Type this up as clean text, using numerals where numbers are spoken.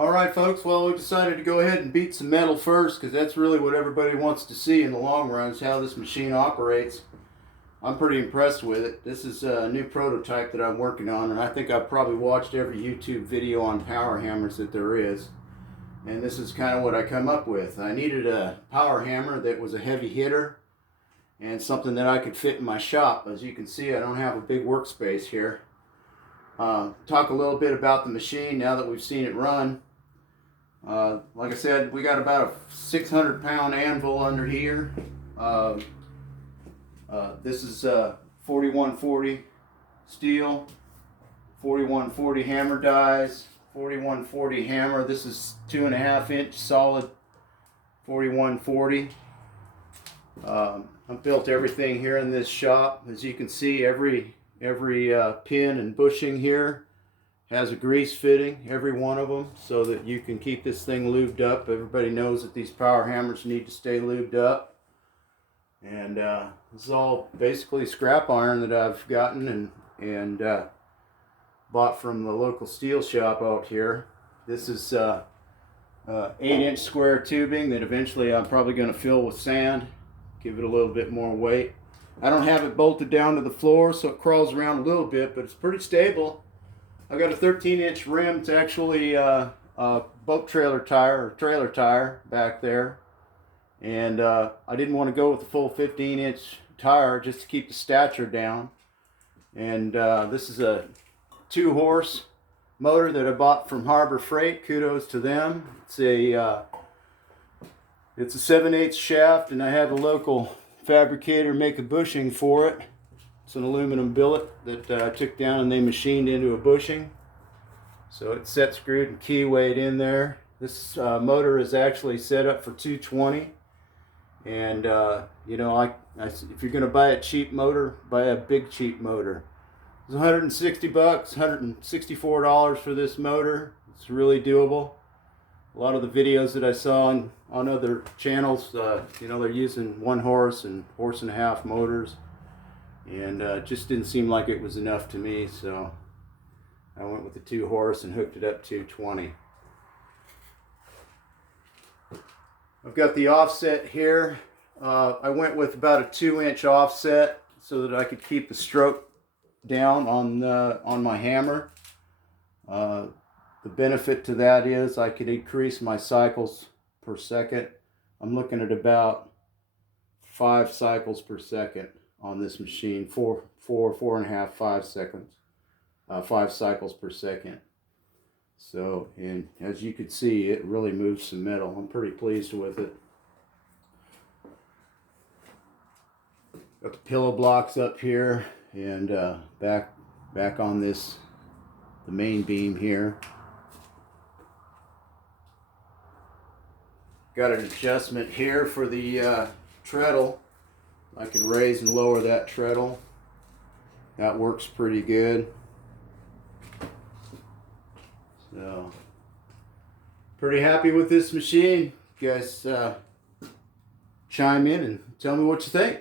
Alright folks, well we decided to go ahead and beat some metal first because that's really what everybody wants to see in the long run is how this machine operates. I'm pretty impressed with it. This is a new prototype that I'm working on, and I think I've probably watched every YouTube video on power hammers that there is. And this is kind of what I come up with. I needed a power hammer that was a heavy hitter and something that I could fit in my shop. As you can see, I don't have a big workspace here. Talk a little bit about the machine now that we've seen it run. Like I said, we got about a 600-pound anvil under here. This is 4140 steel, 4140 hammer dies, 4140 hammer. This is 2.5-inch solid 4140. I've built everything here in this shop. As you can see, every pin and bushing here has a grease fitting, every one of them, so that you can keep this thing lubed up. Everybody knows that these power hammers need to stay lubed up. And this is all basically scrap iron that I've gotten and bought from the local steel shop out here. This is 8-inch square tubing that eventually I'm probably going to fill with sand, give it a little bit more weight. I don't have it bolted down to the floor, so it crawls around a little bit, but it's pretty stable. I've got a 13-inch rim. It's actually a boat trailer tire or trailer tire back there. And I didn't want to go with the full 15-inch tire just to keep the stature down. And this is a 2-horse motor that I bought from Harbor Freight. Kudos to them. It's a 7/8 shaft, and I had a local fabricator make a bushing for it. It's an aluminum billet that I took down and they machined into a bushing. So it's set screwed and key weighed in there. This motor is actually set up for 220. And you know, if you're going to buy a cheap motor, buy a big cheap motor. It's 160 bucks, $164 for this motor. It's really doable. A lot of the videos that I saw on other channels, you know, they're using 1-horse and 1.5-horse motors, and just didn't seem like it was enough to me, so I went with the 2-horse and hooked it up to 220. I've got the offset here. I went with about a 2-inch offset so that I could keep the stroke down on my hammer. The benefit to that is I could increase my cycles per second. I'm looking at about 5 cycles per second on this machine. 4.5, 5 seconds. 5 cycles per second. So, and as you can see, it really moves some metal. I'm pretty pleased with it. Got the pillow blocks up here and back on the main beam here. Got an adjustment here for the treadle. I can raise and lower that treadle. That works pretty good. So, pretty happy with this machine. You guys chime in and tell me what you think.